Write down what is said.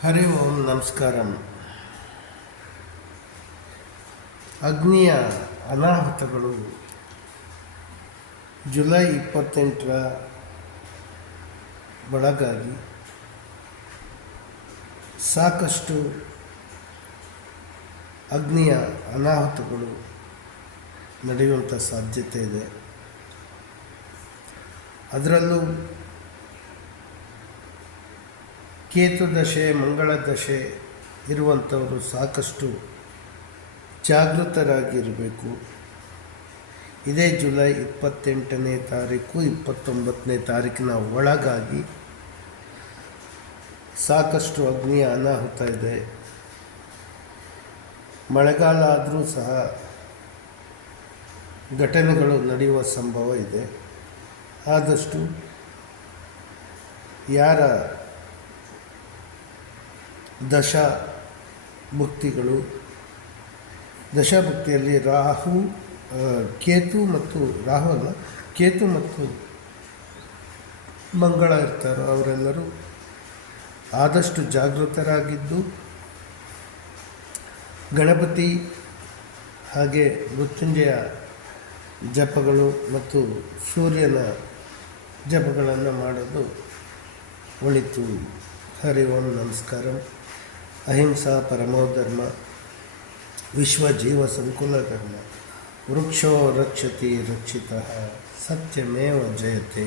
ಹರಿ ಓಂ ನಮಸ್ಕಾರಂ. ಅಗ್ನಿಯ ಅನಾಹುತಗಳು ಜುಲೈ 28ರ ಒಳಗಾಗಿ ಸಾಕಷ್ಟು ಅಗ್ನಿಯ ಅನಾಹುತಗಳು ನಡೆಯುವಂಥ ಸಾಧ್ಯತೆ ಇದೆ. ಅದರಲ್ಲೂ ಕೇತು ದಶೆ, ಮಂಗಳ ದಶೆ ಇರುವಂಥವರು ಸಾಕಷ್ಟು ಜಾಗೃತರಾಗಿರಬೇಕು. ಇದೇ ಜುಲೈ 28ನೇ ತಾರೀಕು 29ನೇ ತಾರೀಕಿನ ಒಳಗಾಗಿ ಸಾಕಷ್ಟು ಅಗ್ನಿಯ ಅನಾಹುತ ಇದೆ. ಮಳೆಗಾಲ ಆದರೂ ಸಹ ಘಟನೆಗಳು ನಡೆಯುವ ಸಂಭವ ಇದೆ. ಆದಷ್ಟು ಯಾರ ದಶಾಭುಕ್ತಿಯಲ್ಲಿ ಕೇತು ಮತ್ತು ಮಂಗಳ ಇರ್ತಾರೋ ಅವರೆಲ್ಲರೂ ಆದಷ್ಟು ಜಾಗೃತರಾಗಿದ್ದು ಗಣಪತಿ ಹಾಗೆ ಮೃತ್ಯುಂಜಯ ಜಪಗಳು ಮತ್ತು ಸೂರ್ಯನ ಜಪಗಳನ್ನು ಮಾಡೋದು ಒಳಿತು. ಹರಿ ಓಂ ನಮಸ್ಕಾರಂ. ಅಹಿಂಸಾ ಪರಮೋ ಧರ್ಮ, ವಿಶ್ವಜೀವ ಸಂಕುಲ ಧರ್ಮ, ವೃಕ್ಷೋ ರಕ್ಷತಿ ರಕ್ಷಿತಃ, ಸತ್ಯಮೇವ ಜಯತೆ.